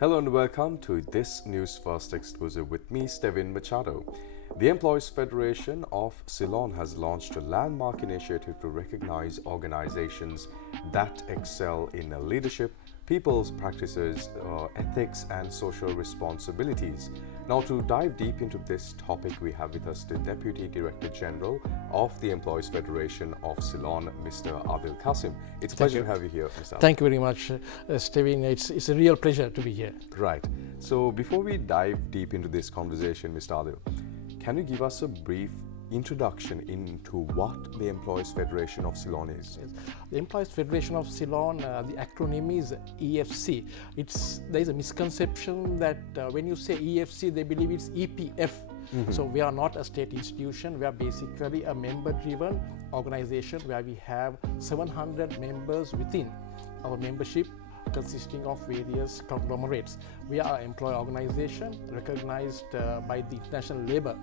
Hello and welcome to this News First exclusive with me, Steven Machado. The Employees Federation of Ceylon has launched a landmark initiative to recognize organizations that excel in leadership, people's practices, ethics and social responsibilities. Now, to dive deep into this topic, we have with us the Deputy Director General of the Employees Federation of Ceylon, Mr. Adil Qasim. It's a pleasure to have you here, Mr. Adil. Thank you very much, Steven. It's a real pleasure to be here. Right. So before we dive deep into this conversation, Mr. Adil, can you give us a brief introduction into what the Employees Federation of Ceylon is? Yes. The Employees Federation of Ceylon, the acronym is EFC. There is a misconception that when you say EFC, they believe it's EPF. So we are not a state institution. We are basically a member-driven organization where we have 700 members within our membership, consisting of various conglomerates. We are an employee organization recognized by the International Labour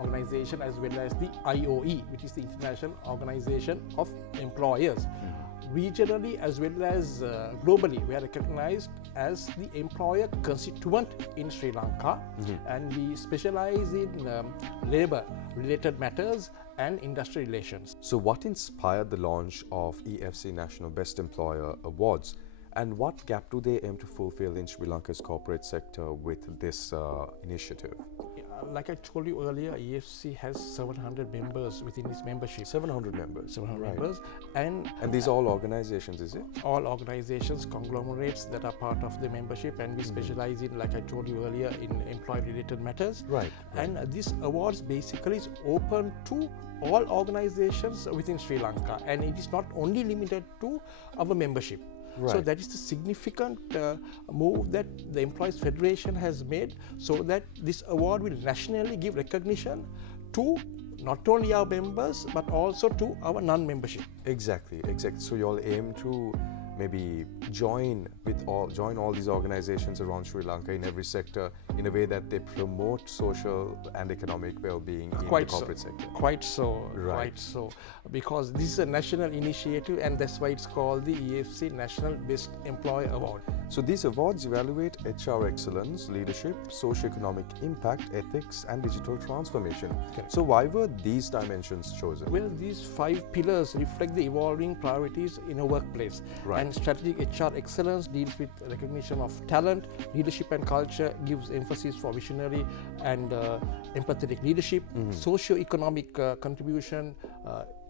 Organization as well as the IOE, which is the International Organization of Employers. Regionally as well as globally, we are recognized as the employer constituent in Sri Lanka, and we specialize in labor related matters and industry relations. So what inspired the launch of EFC National Best Employer Awards, and what gap do they aim to fulfill in Sri Lanka's corporate sector with this initiative? Like I told you earlier, EFC has 700 members within its membership. 700 members. 700 right. members. And these are all organizations, is it? All organizations, conglomerates that are part of the membership, and we specialize in, like I told you earlier, in employee-related matters. Right. And this awards basically is open to all organizations within Sri Lanka, and it is not only limited to our membership. Right. So that is the significant move that the Employees Federation has made, so that this award will nationally give recognition to not only our members but also to our non-membership. Exactly. So you all aim to maybe join all these organizations around Sri Lanka in every sector in a way that they promote social and economic well-being in the corporate sector. Quite so, right. Quite so. Because this is a national initiative, and that's why it's called the EFC National Best Employer Award. So these awards evaluate HR excellence, leadership, socio-economic impact, ethics and digital transformation. Okay. So why were these dimensions chosen? Well, these 5 pillars reflect the evolving priorities in a workplace. Right. And strategic HR excellence deals with recognition of talent, leadership and culture, gives emphasis for visionary and empathetic leadership. Socio-economic contribution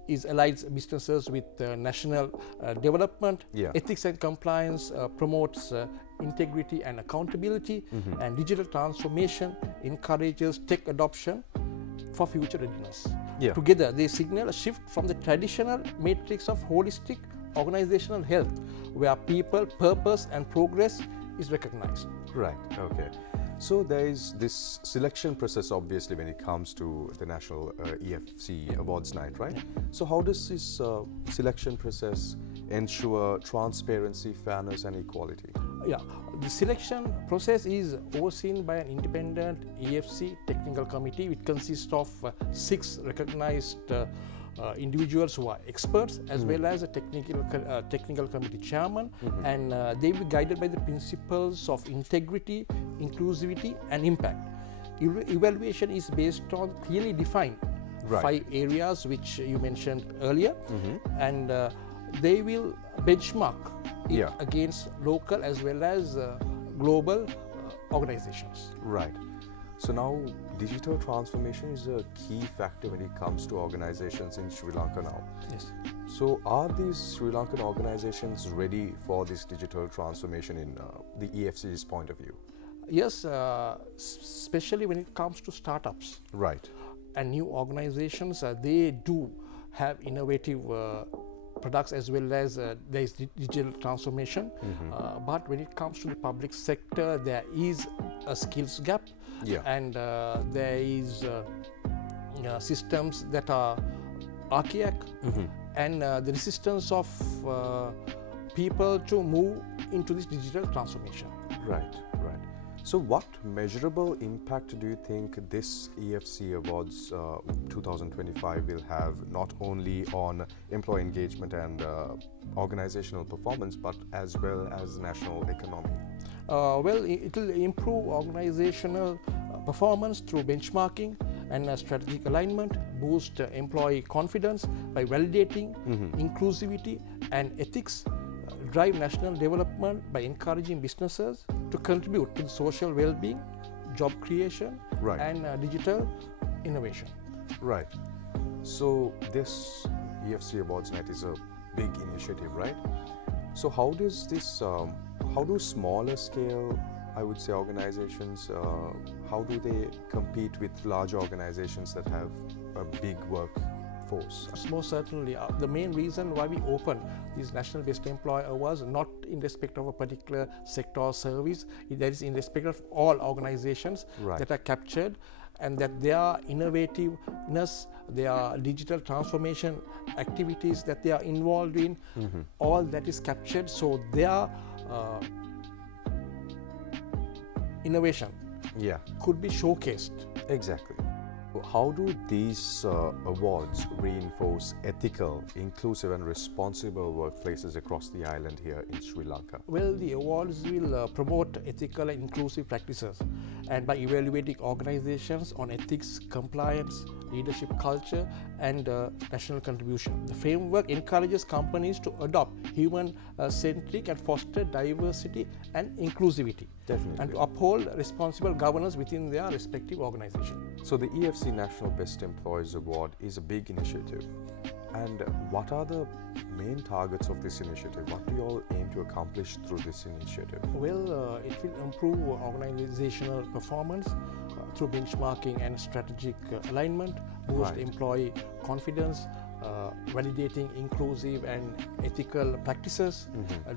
is allies businesses with national development. Ethics and compliance promotes integrity and accountability, and digital transformation encourages tech adoption for future readiness. Together, they signal a shift from the traditional matrix of holistic organizational health, where people, purpose and progress is recognized. Right, okay. So there is this selection process, obviously, when it comes to the National EFC Awards night, right? So how does this selection process ensure transparency, fairness and equality? The selection process is overseen by an independent EFC technical committee, which consists of 6 recognized individuals who are experts, as well as a technical committee chairman, and they will be guided by the principles of integrity, inclusivity and impact. Evaluation is based on clearly defined 5 areas which you mentioned earlier, and they will benchmark it against local as well as global organizations. Right. So now digital transformation is a key factor when it comes to organizations in Sri Lanka now. Yes. So are these Sri Lankan organizations ready for this digital transformation in the EFC's point of view? Yes, especially when it comes to startups. Right. And new organizations, they do have innovative products as well as there is digital transformation. But when it comes to the public sector, there is a skills gap. And there is systems that are archaic, and the resistance of people to move into this digital transformation. Right. So what measurable impact do you think this EFC Awards 2025 will have, not only on employee engagement and organizational performance, but as well as national economy? Well, it will improve organizational performance through benchmarking and strategic alignment, boost employee confidence by validating inclusivity and ethics, drive national development by encouraging businesses to contribute to the social well-being, job creation, Right. and digital innovation. Right. So this EFC Awards Night is a big initiative, right? So how does this, how do smaller scale, I would say, organizations, how do they compete with large organizations that have a big workforce? Most certainly, the main reason why we open these National Best Employer Awards, not in respect of a particular sector or service, that is in respect of all organizations Right. that are captured, and that their innovativeness, their digital transformation activities that they are involved in, all that is captured, so their innovation Yeah, could be showcased. exactly. How do these awards reinforce ethical, inclusive and responsible workplaces across the island here in Sri Lanka? Well, the awards will promote ethical and inclusive practices, and by evaluating organizations on ethics, compliance, leadership culture, and national contribution. The framework encourages companies to adopt human-centric and foster diversity and inclusivity, Definitely. and to uphold responsible governance within their respective organization. So the EFC National Best Employees Award is a big initiative. And what are the main targets of this initiative? What do you all aim to accomplish through this initiative? Well, it will improve organizational performance through benchmarking and strategic alignment, boost Right. employee confidence, validating inclusive and ethical practices,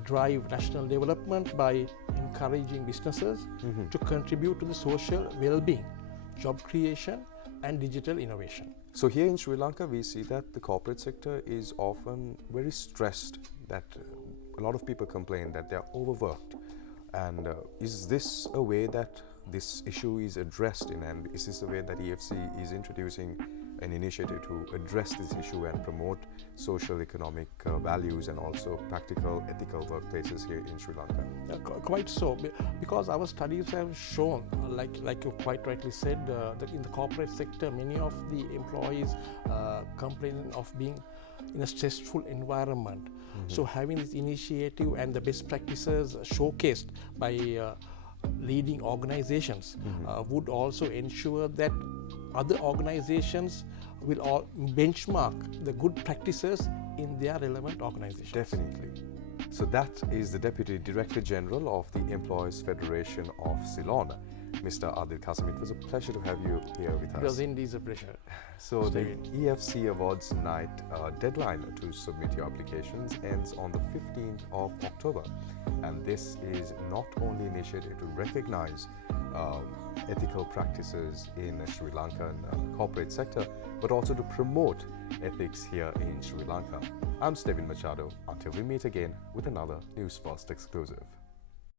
drive national development by encouraging businesses to contribute to the social well-being, job creation, and digital innovation. So here in Sri Lanka, we see that the corporate sector is often very stressed, that a lot of people complain that they are overworked. And is this a way that this issue is addressed in, and is this the way that EFC is introducing an initiative to address this issue and promote social economic values and also practical ethical workplaces here in Sri Lanka? Quite so, because our studies have shown, like you quite rightly said, that in the corporate sector, many of the employees complain of being in a stressful environment. So having this initiative and the best practices showcased by leading organizations would also ensure that other organizations will all benchmark the good practices in their relevant organizations. Definitely. So that is the Deputy Director General of the Employees Federation of Ceylon, Mr. Adil Qasim. It was a pleasure to have you here with us. It was indeed a pleasure. So the EFC Awards Night deadline to submit your applications ends on the 15th of October. And this is not only an initiative to recognize ethical practices in the Sri Lankan corporate sector, but also to promote ethics here in Sri Lanka. I'm Stevin Machado. Until we meet again with another News First exclusive.